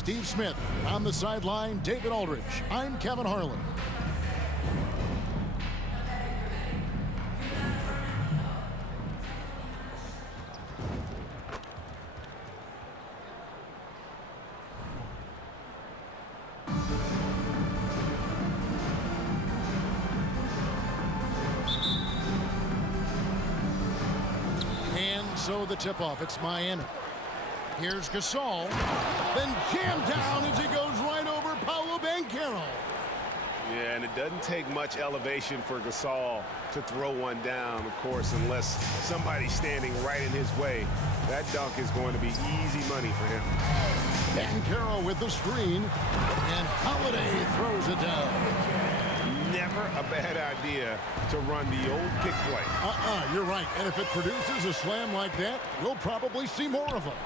Steve Smith. On the sideline, David Aldridge. I'm Kevin Harlan. And so the tip-off, it's Miami. Here's Gasol, then jammed down as he goes right over Paolo Banchero. Yeah, and it doesn't take much elevation for Gasol to throw one down, of course, unless somebody's standing right in his way. That dunk is going to be easy money for him. Banchero with the screen, and Holiday throws it down. Never a bad idea to run the old pick play. You're right. And if it produces a slam like that, we'll probably see more of them.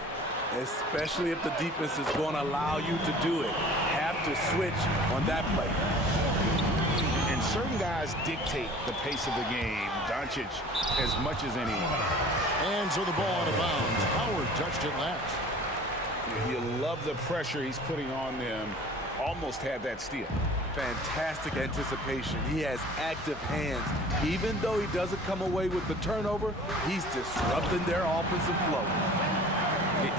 Especially if the defense is going to allow you to do it. Have to switch on that play. And certain guys dictate the pace of the game. Doncic as much as anyone. And so the ball out of bounds. Howard touched it last. You love the pressure he's putting on them. Almost had that steal. Fantastic anticipation. He has active hands. Even though he doesn't come away with the turnover, he's disrupting their offensive flow.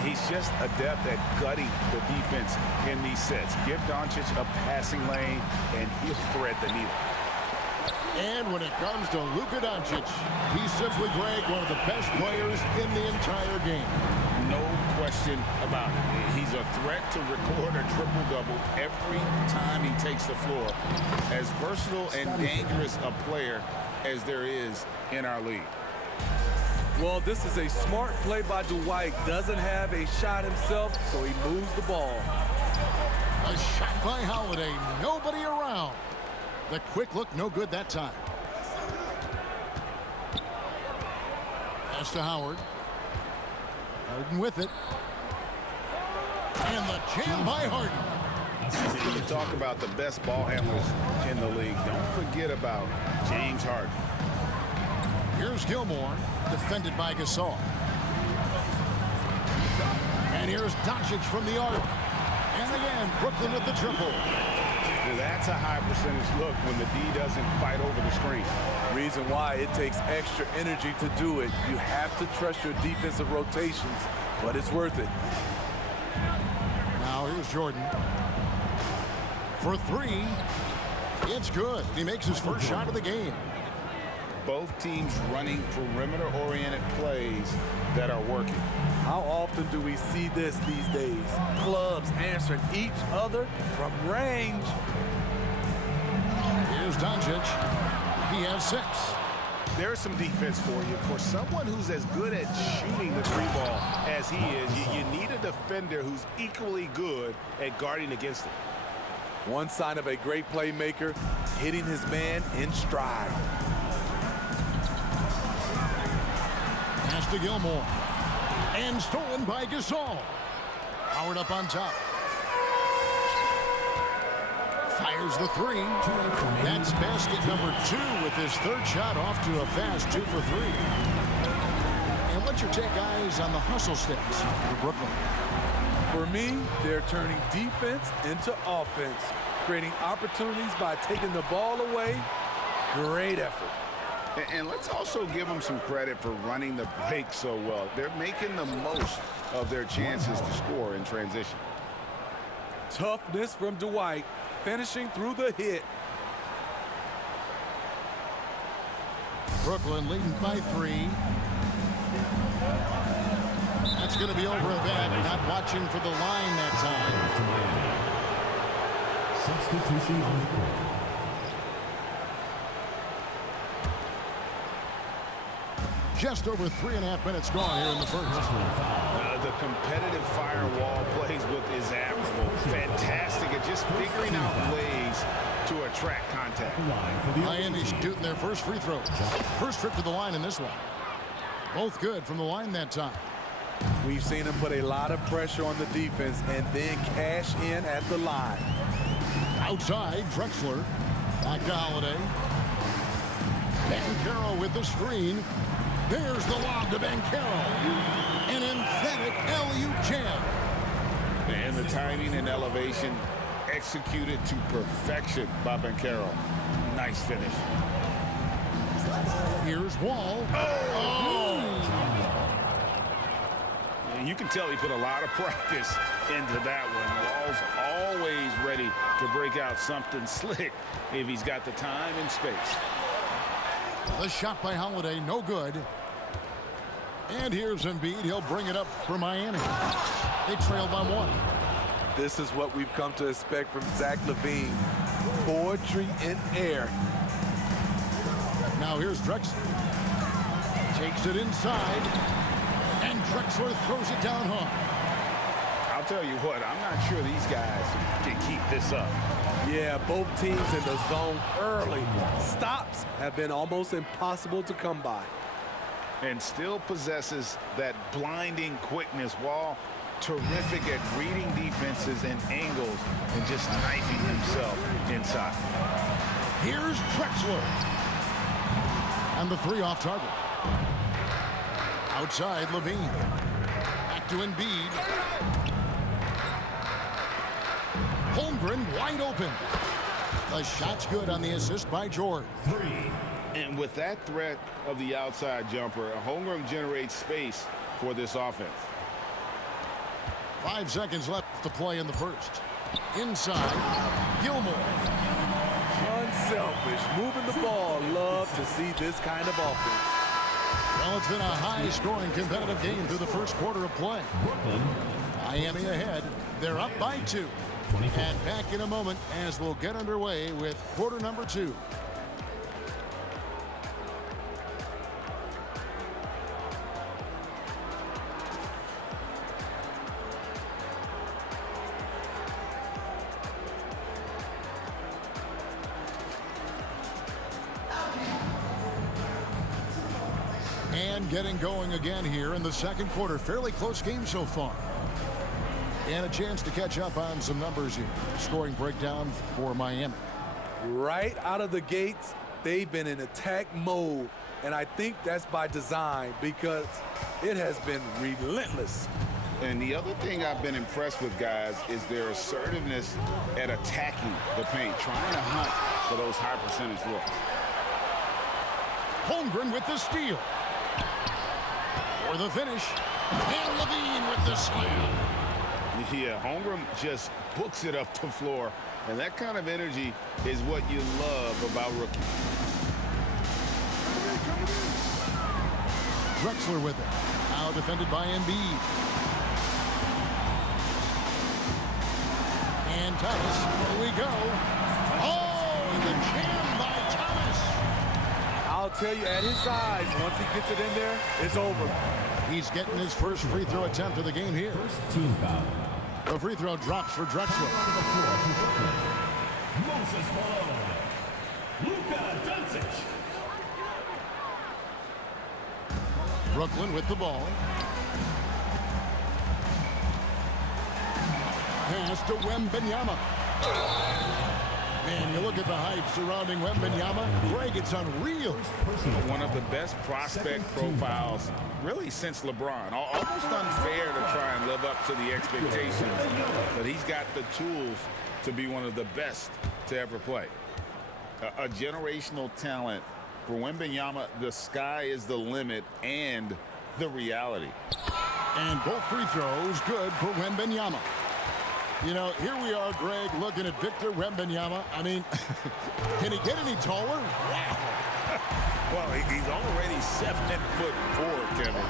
He's just adept at gutting the defense in these sets. Give Doncic a passing lane, and he'll thread the needle. And when it comes to Luka Doncic, he's simply, Greg, one of the best players in the entire game. No question about it. He's a threat to record a triple-double every time he takes the floor. As versatile and dangerous a player as there is in our league. Well, this is a smart play by Dwight. Doesn't have a shot himself, so he moves the ball. A shot by Holiday. Nobody around. The quick look, no good that time. Pass to Howard. Harden with it. And the jam by Harden. When you talk about the best ball handlers in the league, don't forget about James Harden. Here's Gilmore, defended by Gasol. And here's Doncic from the arc. And again, Brooklyn with the triple. That's a high percentage look when the D doesn't fight over the screen. Reason why it takes extra energy to do it. You have to trust your defensive rotations, but it's worth it. Now here's Jordan. For three, it's good. He makes his first shot of the game. Both teams running perimeter-oriented plays that are working. How often do we see this these days? Clubs answering each other from range. Here's Doncic. He has 6. There's some defense for you. For someone who's as good at shooting the three ball as he is, you need a defender who's equally good at guarding against it. One sign of a great playmaker, hitting his man in stride. Pass to Gilmore. And stolen by Gasol. Howard up on top. Fires the three. That's basket number 2 with his third shot off to a fast 2 for 3. And what's your take, guys, on the hustle steps for Brooklyn? For me, they're turning defense into offense, creating opportunities by taking the ball away. Great effort. And let's also give them some credit for running the break so well. They're making the most of their chances to score in transition. Toughness from Dwight, finishing through the hit. Brooklyn leading by 3. That's going to be over a bad. Not watching for the line that time. Substitution on the court. Just over 3.5 minutes gone here in the first. The competitive firewall plays with is admirable. Fantastic at just figuring out ways to attract contact. Miami shooting their first free throw. First trip to the line in this one. Both good from the line that time. We've seen him put a lot of pressure on the defense and then cash in at the line. Outside, Drexler. Back to Holiday. Banchero with the screen. There's the lob to Banchero. An emphatic LU jam. And the timing and elevation executed to perfection by Banchero. Nice finish. Here's Wall. And you can tell he put a lot of practice into that one. Wall's always ready to break out something slick if he's got the time and space. The shot by Holiday, no good. And here's Embiid. He'll bring it up for Miami. They trail by 1. This is what we've come to expect from Zach LaVine. Poetry in air. Now here's Drexler. Takes it inside. And Drexler throws it down hard. I'll tell you what, I'm not sure these guys can keep this up. Yeah, both teams in the zone early. Stops have been almost impossible to come by. And still possesses that blinding quickness. Wall, terrific at reading defenses and angles and just knifing himself inside. Here's Drexler. And the 3 off target. Outside, LaVine. Back to Embiid. Holmgren wide open. The shot's good on the assist by George. And with that threat of the outside jumper, Holmgren generates space for this offense. 5 seconds left to play in the first. Inside, Gilmore. Unselfish, moving the ball. Love to see this kind of offense. Well, it's been a high-scoring competitive game through the first quarter of play. Miami ahead. They're up by 2. And back in a moment as we'll get underway with quarter number 2. And getting going again here in the second quarter. Fairly close game so far. And a chance to catch up on some numbers here. Scoring breakdown for Miami. Right out of the gates, they've been in attack mode. And I think that's by design because it has been relentless. And the other thing I've been impressed with, guys, is their assertiveness at attacking the paint, trying to hunt for those high percentage looks. Holmgren with the steal. For the finish. And LaVine with the slam. Yeah, Holmgren just books it up the floor. And that kind of energy is what you love about rookies. Drexler with it. Now defended by Embiid. And Thomas. Here we go. Oh, and the jam by Thomas. I'll tell you, at his size, once he gets it in there, it's over. He's getting his first free throw attempt of the game here. Team foul. The free throw drops for Drexler. Moses Malone. Luka Doncic. Brooklyn with the ball. Pass to Wembanyama. Man, you look at the hype surrounding Wembanyama. Greg, it's unreal. One of the best prospect profiles, really, since LeBron. Almost unfair to try and live up to the expectations, but he's got the tools to be one of the best to ever play. A generational talent. For Wembanyama, the sky is the limit and the reality. And both free throws good for Wembanyama. You know, here we are, Greg, looking at Victor Wembanyama. I mean, can he get any taller? Wow. Well, he's already 7'4", Kevin.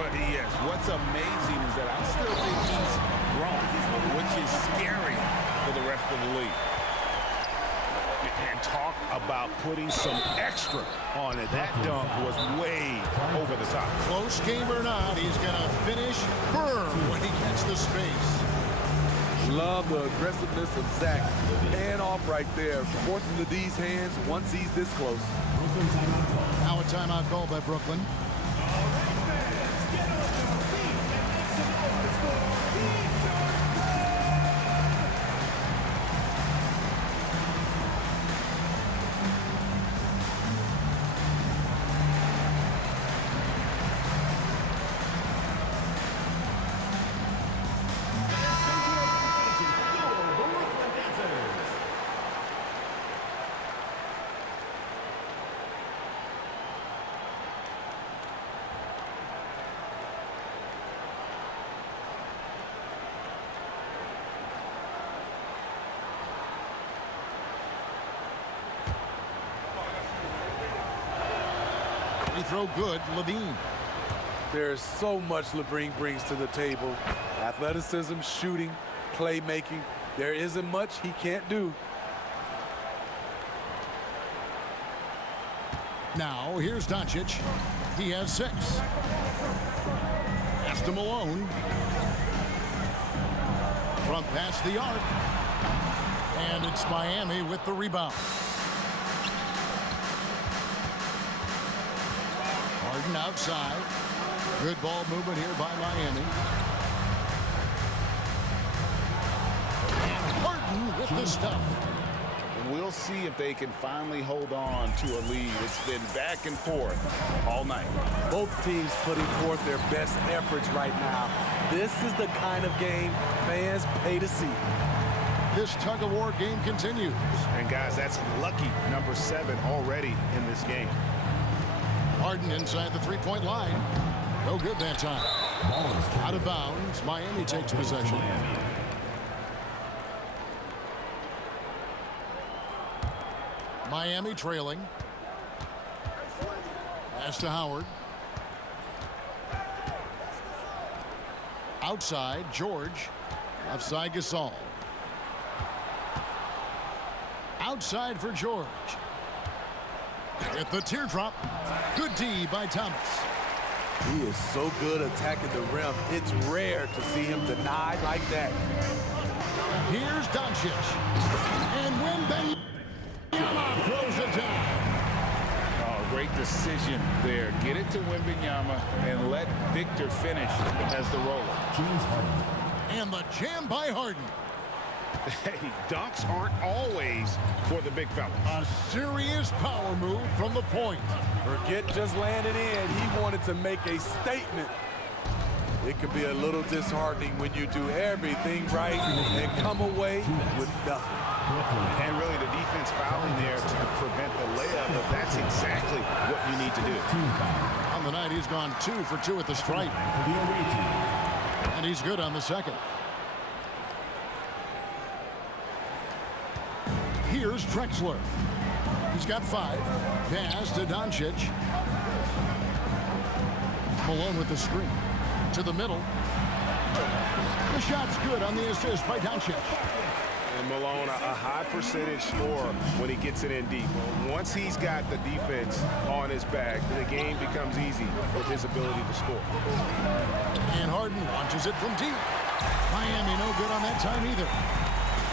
But yes, what's amazing is that I still think he's grown, which is scary for the rest of the league. And talk about putting some extra on it. That dunk was way over the top. Close game or not, he's going to finish firm when he gets the space. Love the aggressiveness of Zach. Hand off right there, forcing the D's hands once he's this close. Now a timeout call by Brooklyn. Free throw good, Levine. There's so much Levine brings to the table. Athleticism, shooting, playmaking. There isn't much he can't do. Now, here's Doncic. He has 6. Pass to Malone. From past the arc. And it's Miami with the rebound. Harden outside. Good ball movement here by Miami. And Harden with the stuff. We'll see if they can finally hold on to a lead. It's been back and forth all night. Both teams putting forth their best efforts right now. This is the kind of game fans pay to see. This tug-of-war game continues. And guys, that's lucky number 7 already in this game. Harden inside the three-point line. No good that time. Out of bounds. Miami takes possession. Miami trailing. Pass to Howard. Outside, George. Left side, Gasol. Outside for George. At the teardrop. Good D by Thomas. He is so good attacking the rim. It's rare to see him denied like that. Here's Doncic. And Wembanyama throws it down. Oh, great decision there. Get it to Wembanyama and let Victor finish as the roller. James Harden. And the jam by Harden. Hey, dunks aren't always for the big fella. A serious power move from the point. Forget just landing in. He wanted to make a statement. It can be a little disheartening when you do everything right and come away with nothing. And really the defense fouling there to prevent the layup, but that's exactly what you need to do. On the night, he's gone 2 for 2 at the stripe. And he's good on the second. Here's Drexler. He's got 5. Pass to Doncic. Malone with the screen. To the middle. The shot's good on the assist by Doncic. And Malone, a high percentage scorer when he gets it in deep. Once he's got the defense on his back, the game becomes easy with his ability to score. And Harden launches it from deep. Miami no good on that time either.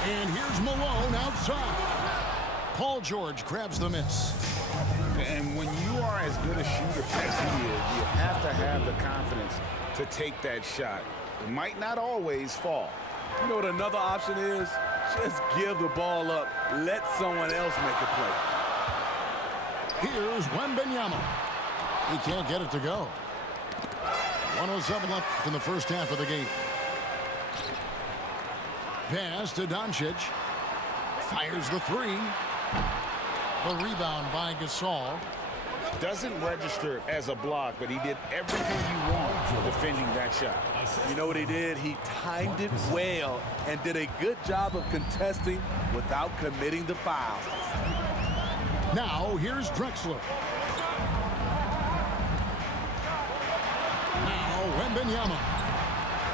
And here's Malone outside. Paul George grabs the miss. And when you are as good a shooter as he is, you have to have the confidence to take that shot. It might not always fall. You know what another option is? Just give the ball up. Let someone else make a play. Here's Wembanyama. He can't get it to go. 1:07 left in the first half of the game. Pass to Doncic. Fires the 3. The rebound by Gasol. Doesn't register as a block, but he did everything you want defending that shot. You know what he did? He timed it well and did a good job of contesting without committing the foul. Now here's Drexler. Now Wembanyama.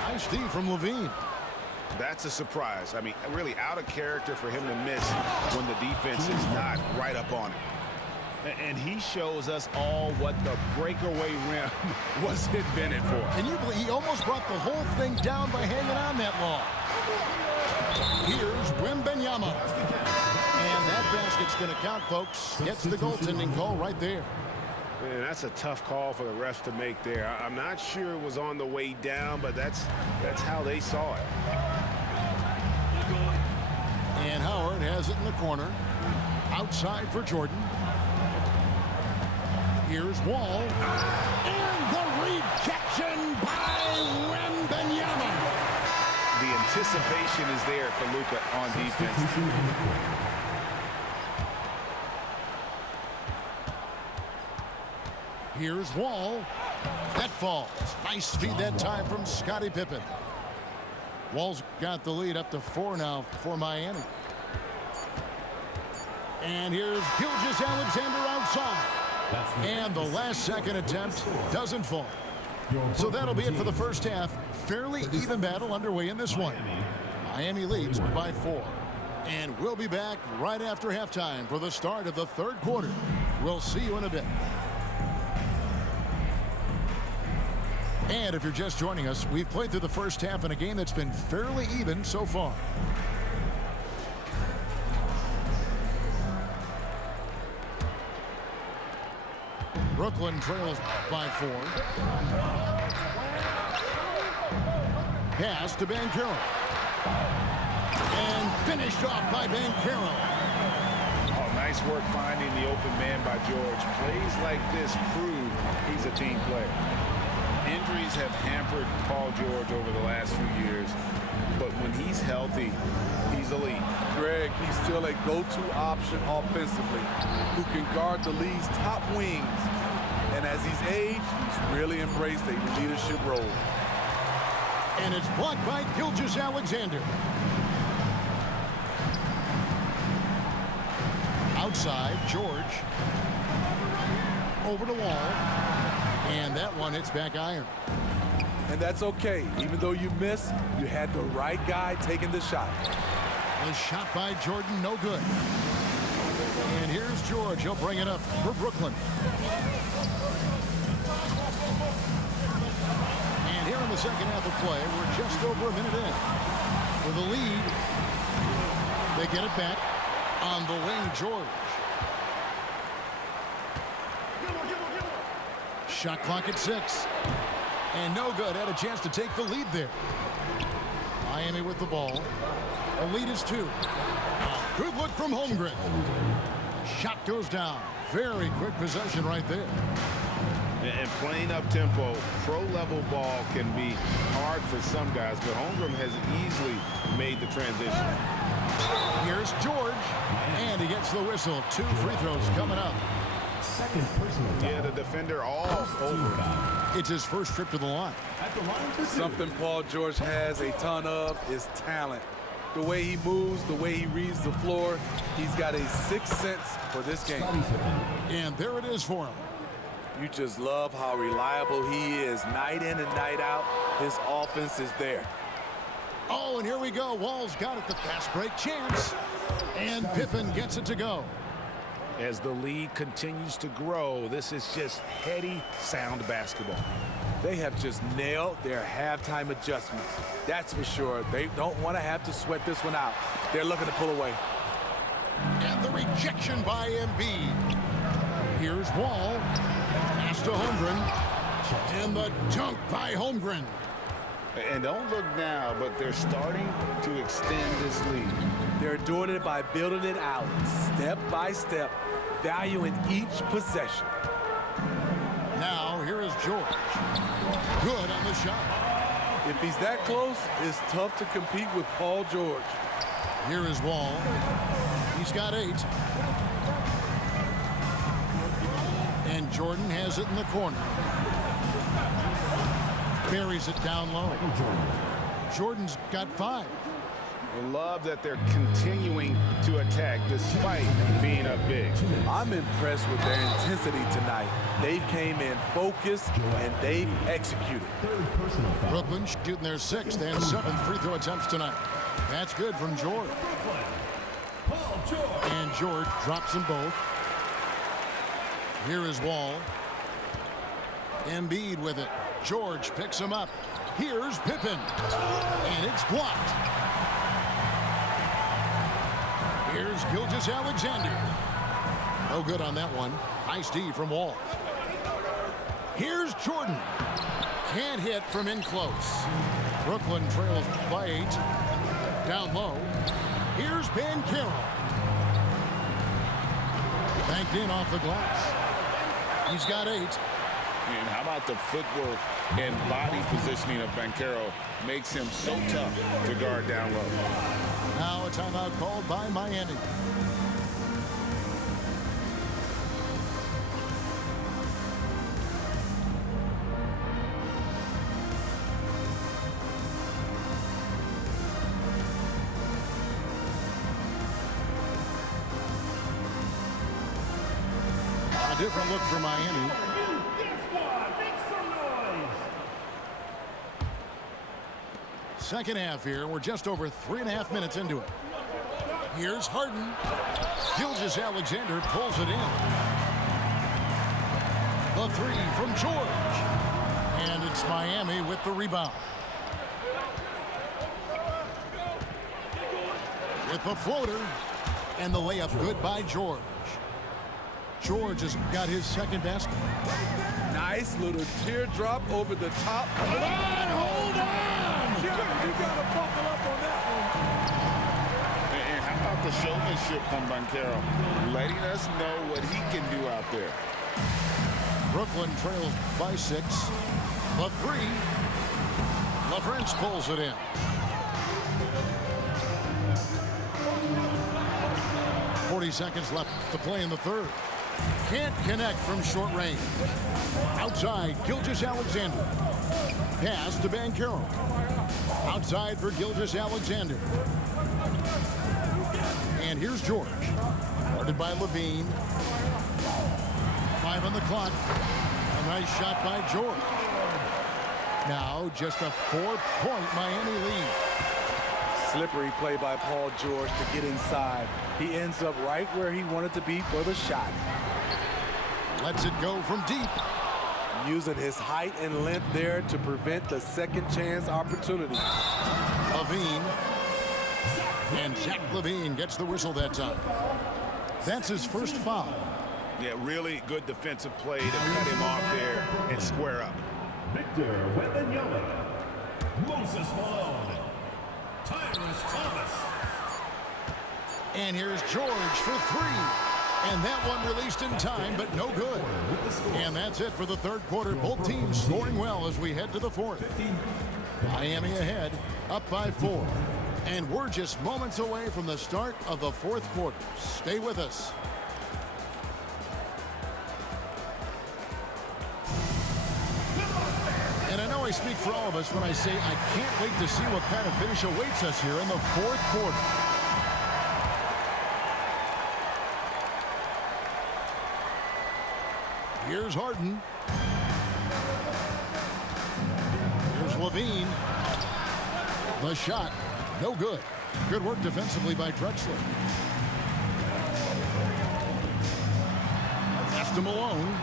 Nice D from Levine. That's a surprise. I mean, really out of character for him to miss when the defense is not right up on him. And he shows us all what the breakaway rim was invented for. Can you believe he almost brought the whole thing down by hanging on that long? Here's Wembanyama. And that basket's going to count, folks. Gets the goaltending call right there. Man, that's a tough call for the refs to make there. I'm not sure it was on the way down, but that's how they saw it. And Howard has it in the corner. Outside for Jordan. Here's Wall. And the rejection by Wembanyama. The anticipation is there for Luka on defense. Here's Wall. That falls. Nice feed that time from Scottie Pippen. Wall's got the lead up to 4 now for Miami. And here's Gilgeous-Alexander outside. And the last second attempt doesn't fall. So that'll be it for the first half. Fairly even battle underway in this one. Miami leads by 4. And we'll be back right after halftime for the start of the third quarter. We'll see you in a bit. And if you're just joining us, we've played through the first half in a game that's been fairly even so far. Brooklyn trails by 4. Pass to Banchero. And finished off by Banchero. Oh, nice work finding the open man by George. Plays like this prove he's a team player. Injuries have hampered Paul George over the last few years, but when he's healthy, he's elite. Greg, he's still a go-to option offensively who can guard the league's top wings. And as he's aged, he's really embraced a leadership role. And it's blocked by Gilgeous-Alexander. Outside, George. Over the wall. And that one hits back iron. And that's okay. Even though you miss, you had the right guy taking the shot. The shot by Jordan, no good. And here's George. He'll bring it up for Brooklyn. And here in the second half of play, we're just over a minute in. For the lead, they get it back on the wing, George. Shot clock at 6. And no good. Had a chance to take the lead there. Miami with the ball. The lead is 2. Good look from Holmgren. Shot goes down. Very quick possession right there. And playing up tempo, pro-level ball can be hard for some guys, but Holmgren has easily made the transition. Here's George, and he gets the whistle. 2 free throws coming up. Second personal foul. Yeah, the defender all over. It's his first trip to the line. At the line for 2. Something Paul George has a ton of is talent. The way he moves, the way he reads the floor, he's got a sixth sense for this game. And there it is for him. You just love how reliable he is night in and night out. His offense is there. Oh, and here we go. Wall's got it. The fast break chance. And Pippen gets it to go. As the lead continues to grow, this is just heady, sound basketball. They have just nailed their halftime adjustments. That's for sure. They don't want to have to sweat this one out. They're looking to pull away. And the rejection by Embiid. Here's Wall. Pass to Holmgren. And the dunk by Holmgren. And don't look now, but they're starting to extend this lead. They're doing it by building it out, step by step, valuing each possession. Now, here is George. Good on the shot. If he's that close, it's tough to compete with Paul George. Here is Wall. He's got 8. And Jordan has it in the corner. Buries it down low. Jordan's got 5. I love that they're continuing to attack despite being up big. I'm impressed with their intensity tonight. They came in focused and they've executed. Third personal foul. Brooklyn shooting their 6th and 7th free throw attempts tonight. That's good from George. Brooklyn, Paul George. And George drops them both. Here is Wall. Embiid with it. George picks him up. Here's Pippen. And it's blocked. Here's Gilgeous-Alexander. No good on that one. Nice D from Wall. Here's Jordan. Can't hit from in close. Brooklyn trails by 8. Down low. Here's Banchero. Banked in off the glass. He's got 8. And how about the footwork and body positioning of Banchero makes him so tough to guard down low. Now a timeout called by Miami. different look for Miami. Second half here. We're just over 3.5 minutes into it. Here's Harden. Gilgeous-Alexander pulls it in. The three from George. And it's Miami with the rebound. With the floater. And the layup good by George. George has got his second basket. Nice little teardrop over the top. Hold on! You gotta buckle up on that one. And how about the showmanship from Banchero, letting us know what he can do out there. Brooklyn trails by 6. The three. LaFrentz pulls it in. Seconds left to play in the third. Can't connect from short range. Outside, Gilgeous-Alexander. Pass to Banchero. Outside for Gilgeous-Alexander. And here's George. Guarded by Levine. 5 on the clock. A nice shot by George. Now just a 4-point Miami lead. Slippery play by Paul George to get inside. He ends up right where he wanted to be for the shot. Lets it go from deep. Using his height and length there to prevent the second chance opportunity. Levine. And Zach LaVine gets the whistle that time. That's his first foul. Yeah, really good defensive play to cut him off there and square up. Victor Wembanyama. Moses Malone. Tyrese Thomas. And here's George for 3. And that one released in time, but no good. And that's it for the third quarter. Both teams scoring well as we head to the fourth. Miami ahead, up by 4. And we're just moments away from the start of the fourth quarter. Stay with us. And I know I speak for all of us when I say I can't wait to see what kind of finish awaits us here in the fourth quarter. Here's Harden. Here's Levine. The shot, no good. Good work defensively by Drexler. Pass to Malone.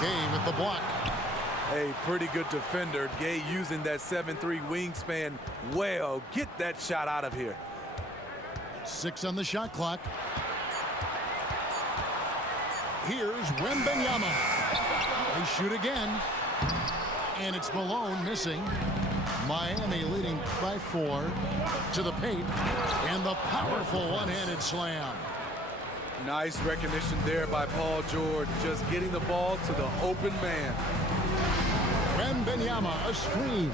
Gay with the block. A pretty good defender. Gay using that 7'3" wingspan well. Get that shot out of here. 6 on the shot clock. Here's Wembanyama. They shoot again. And it's Malone missing. Miami leading by 4 to the paint. And the powerful one-handed slam. Nice recognition there by Paul George. Just getting the ball to the open man. Wembanyama, a screen.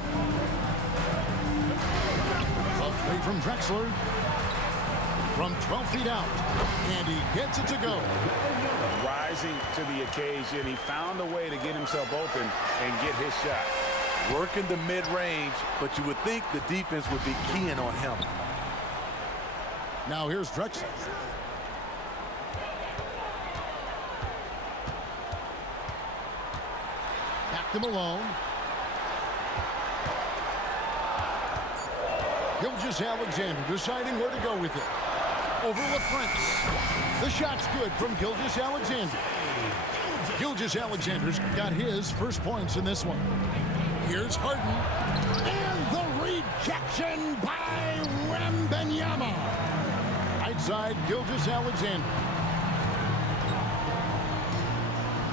A 3 from Drexler. From 12 feet out. And he gets it to go. Rising to the occasion, he found a way to get himself open and get his shot. Working the mid-range, but you would think the defense would be keying on him. Now here's Drexler. Back to Malone. Gilgeous-Alexander deciding where to go with it. Over LaFrentz. The shot's good from Gilgeous-Alexander. Gilgeous-Alexander's got his first points in this one. Here's Harden. And the rejection by Wembanyama. Right side, Gilgeous-Alexander.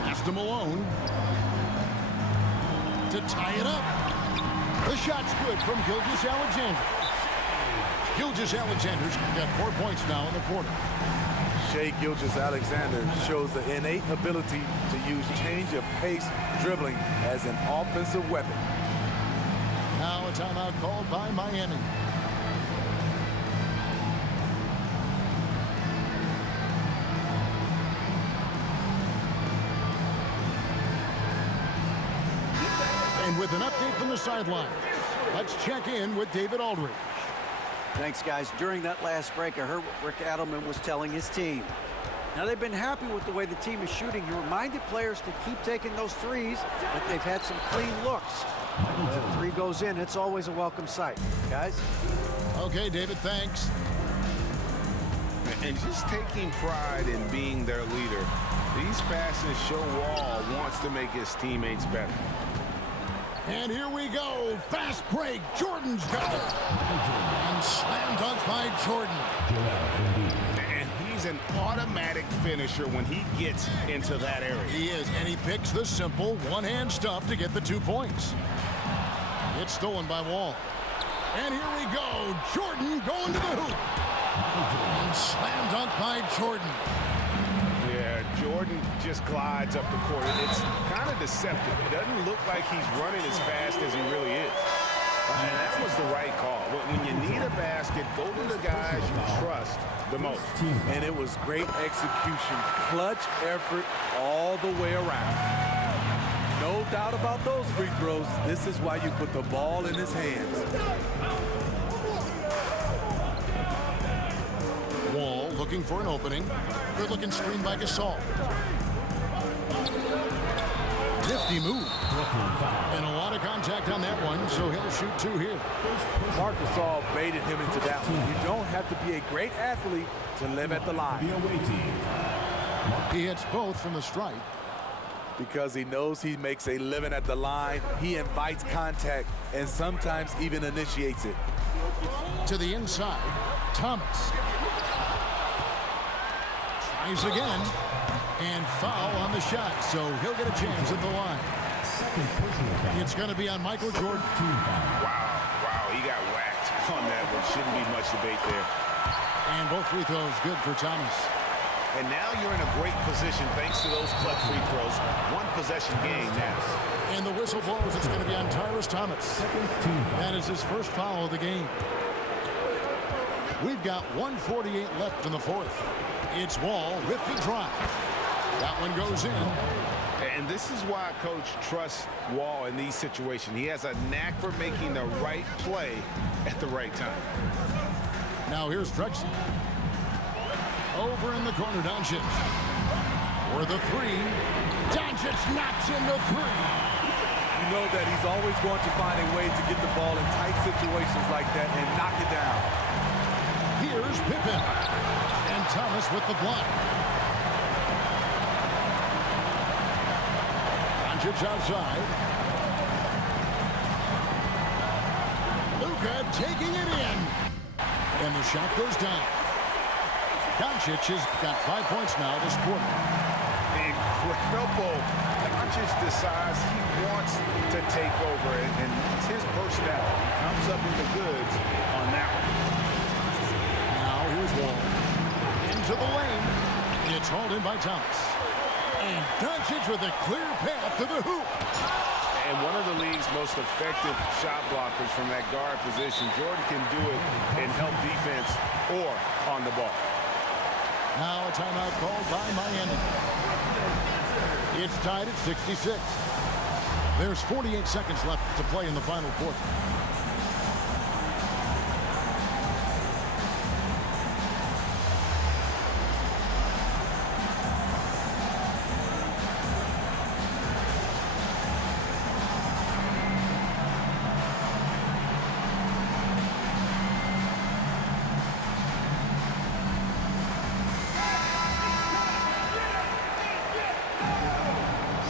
Pass to Malone. To tie it up. The shot's good from Gilgeous-Alexander. Gilgeous-Alexander's got 4 points now in the quarter. Shai Gilgeous-Alexander shows the innate ability to use change of pace dribbling as an offensive weapon. Now a timeout called by Miami. And with an update from the sideline, let's check in with David Aldridge. Thanks, guys. During that last break, I heard what Rick Adelman was telling his team. Now, they've been happy with the way the team is shooting. He reminded players to keep taking those threes, but they've had some clean looks. The three goes in, it's always a welcome sight. Guys? Okay, David, thanks. And just taking pride in being their leader, these passes show Wall wants to make his teammates better. And here we go. Fast break. Jordan's got it. And slam dunk by Jordan. And he's an automatic finisher when he gets into that area. He is, and he picks the simple one-hand stuff to get the 2 points. It's stolen by Wall. And here we go. Jordan going to the hoop. And slam dunk by Jordan. Yeah, Jordan just glides up the court. It's kind of deceptive. It doesn't look like he's running as fast as he really is. And that was the right call. When you need a basket, go to the guys you trust the most. And it was great execution. Clutch effort all the way around. No doubt about those free throws. This is why you put the ball in his hands. Wall looking for an opening. Good looking screen by Gasol. Nifty move. And a lot of contact on that one, so he'll shoot 2 here. Marc Gasol baited him into that one. You don't have to be a great athlete to live at the line. He hits both from the stripe. Because he knows he makes a living at the line, he invites contact and sometimes even initiates it. To the inside, Thomas. Tries again, and foul on the shot, so he'll get a chance at the line. It's going to be on Michael Jordan. Wow, he got whacked on that one. Shouldn't be much debate there. And both free throws good for Thomas. And now you're in a great position thanks to those clutch free throws. One possession game now. And the whistle blows. It's going to be on Tyrus Thomas. That is his first foul of the game. We've got 1:48 left in the fourth. It's Wall with the drive. That one goes in. And this is why Coach trusts Wall in these situations. He has a knack for making the right play at the right time. Now here's Drexler. Over in the corner, Doncic. For the three. Doncic knocks in the three. You know that he's always going to find a way to get the ball in tight situations like that and knock it down. Here's Pippen. And Thomas with the block. Doncic outside. Luka taking it in. And the shot goes down. Doncic has got 5 points now this quarter. Incredible. Doncic decides he wants to take over, and it's his personality. He comes up with the goods on that one. Now here's Wall. Into the lane. It's hauled in by Thomas. And Doncic with a clear path to the hoop. And one of the league's most effective shot blockers from that guard position. Jordan can do it in help defense or on the ball. Now a timeout called by Miami. It's tied at 66. There's 48 seconds left to play in the final quarter.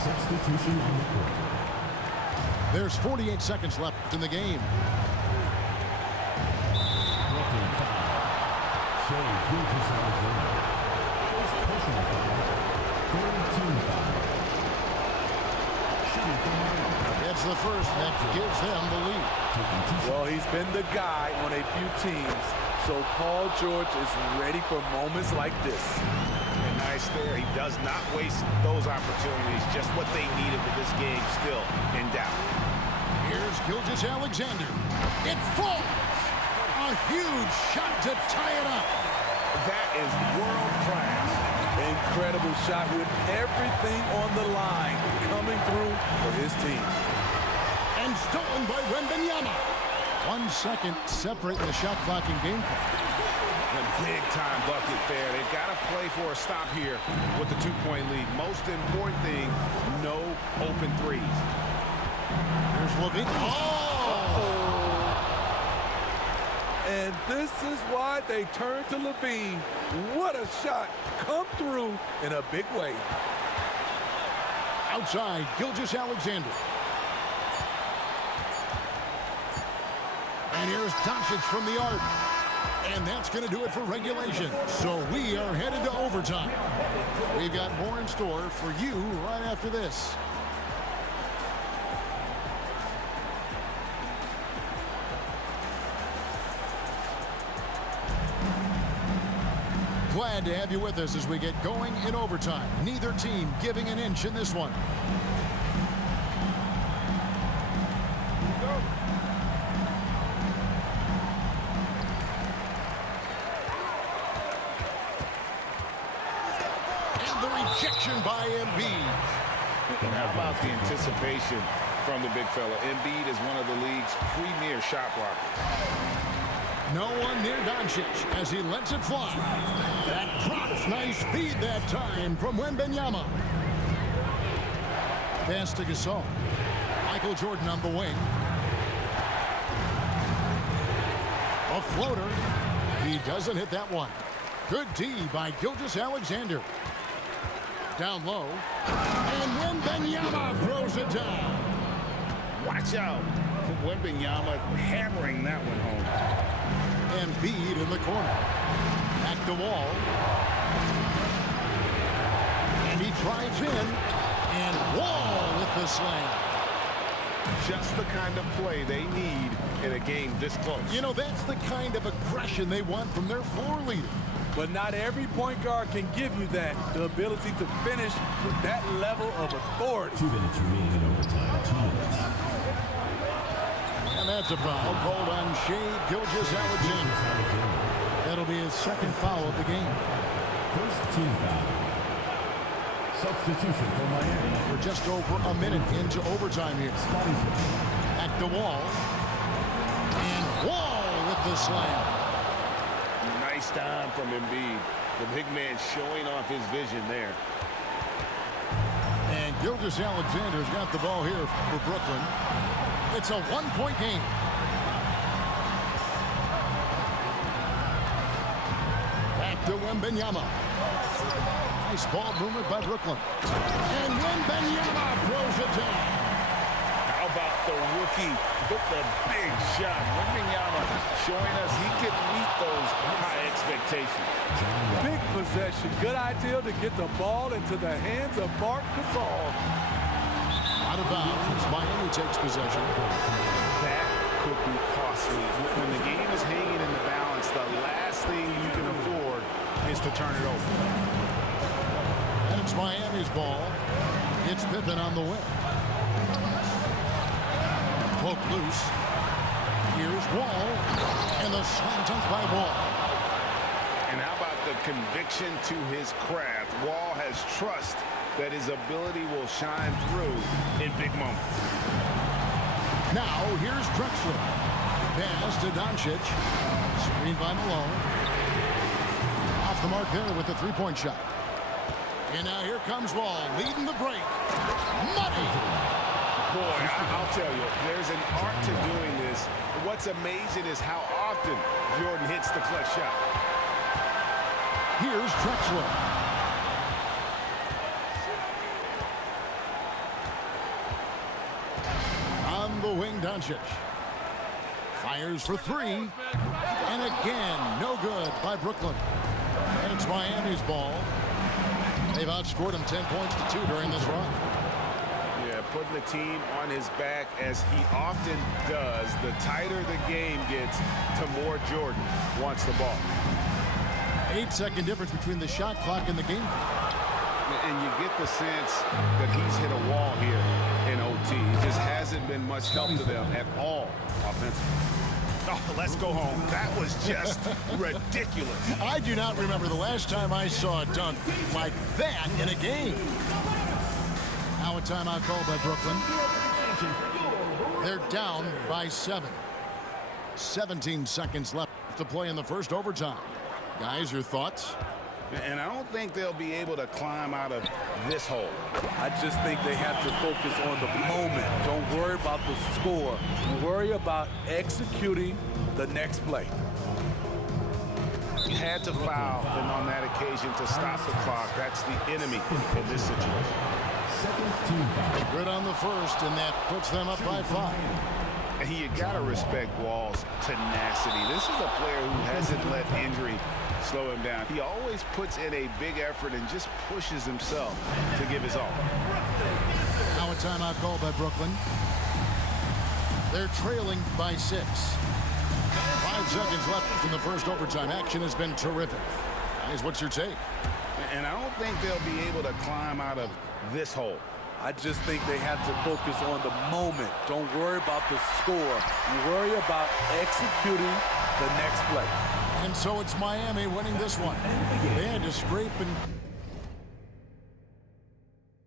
Substitution on the court. There's 48 seconds left in the game. Brooklyn foul. Shea Gilgeous-Alexander. First personal foul. Third team foul. Shooting from the line. It's the first that gives them the lead. Well, he's been the guy on a few teams, so Paul George is ready for moments like this. And nice there. He does not waste those opportunities. Just what they needed with this game still in doubt. Here's Gilgeous-Alexander. It falls. A huge shot to tie it up. That is world class. Incredible shot with everything on the line coming through for his team. And stolen by Wembanyama. 1 second separating the shot clock and game clock. A big-time bucket there. They've got to play for a stop here with the 2-point lead. Most important thing, no open threes. Here's Levine. And this is why they turn to Levine. What a shot. Come through in a big way. Outside, Gilgeous-Alexander. And here's Doncic from the arc. And that's going to do it for regulation. So we are headed to overtime. We've got more in store for you right after this. Glad to have you with us as we get going in overtime. Neither team giving an inch in this one. And the rejection by Embiid. And how about the anticipation from the big fella? Embiid is one of the league's premier shot blockers. No one near Doncic as he lets it fly. That drops. Nice feed that time from Wembanyama. Pass to Gasol. Michael Jordan on the wing. A floater. He doesn't hit that one. Good D by Gilgeous-Alexander. Down low. And Wembanyama throws it down. Watch out. Wembanyama hammering that one home. Embiid in the corner. Back to Wall. And he drives in. And Wall with the slam. Just the kind of play they need in a game this close. You know, that's the kind of aggression they want from their floor leader. But not every point guard can give you that. The ability to finish with that level of authority. 2 minutes remaining in overtime. 2 minutes. And that's a foul called on Shai Gilgeous-Alexander. That'll be his second foul of the game. First team foul. Substitution for Miami. We're just over a minute into overtime here. Back to Wall. And Wall with the slam. Nice time from Embiid. The big man showing off his vision there. And Gilgeous-Alexander's got the ball here for Brooklyn. It's a one-point game. Back to Wembanyama. Nice ball movement by Brooklyn. And Wembanyama throws it down. How about the rookie with the big shot? Wembanyama showing us he can meet those high expectations. Big possession. Good idea to get the ball into the hands of Marc Gasol. Out of bounds. Miami takes possession. That could be costly. When the game is hanging in the balance, the last thing you can afford is to turn it over. And it's Miami's ball. It's Pippen on the wing. Poke loose. Here's Wall. And the slam dunk by Wall. And how about the conviction to his craft? Wall has trust that his ability will shine through in big moments. Now, here's Drexler. Pass to Doncic. Screen by Malone. Off the mark there with the three-point shot. And now here comes Wall, leading the break. Money! Boy, I'll tell you, there's an art to doing this. What's amazing is how often Jordan hits the clutch shot. Here's Drexler. On the wing, Doncic. Fires for three. And again, no good by Brooklyn. And it's Miami's ball. They've outscored him 10 points to 2 during this run. Yeah, putting the team on his back as he often does. The tighter the game gets, the more Jordan wants the ball. 8-second difference between the shot clock and the game clock. And you get the sense that he's hit a wall here in OT. It just hasn't been much help to them at all offensively. Oh, let's go home. That was just ridiculous. I do not remember the last time I saw a dunk like that in a game. Now a timeout called by Brooklyn. They're down by 7. 17 seconds left to play in the first overtime. Guys, your thoughts? And I don't think they'll be able to climb out of this hole. I just think they have to focus on the moment. Don't worry about the score. Worry about executing the next play. Had to foul, and on that occasion to stop the clock. That's the enemy in this situation. Good on the first, and that puts them up by 5. And you got to respect Wall's tenacity. This is a player who hasn't let injury slow him down. He always puts in a big effort and just pushes himself to give his all. Now a timeout called by Brooklyn. They're trailing by 6. 5 seconds left in the first overtime. Action has been terrific. Guys, what's your take? And I don't think they'll be able to climb out of this hole. I just think they have to focus on the moment. Don't worry about the score. Worry about executing the next play. And so it's Miami winning this one. They had to scrape and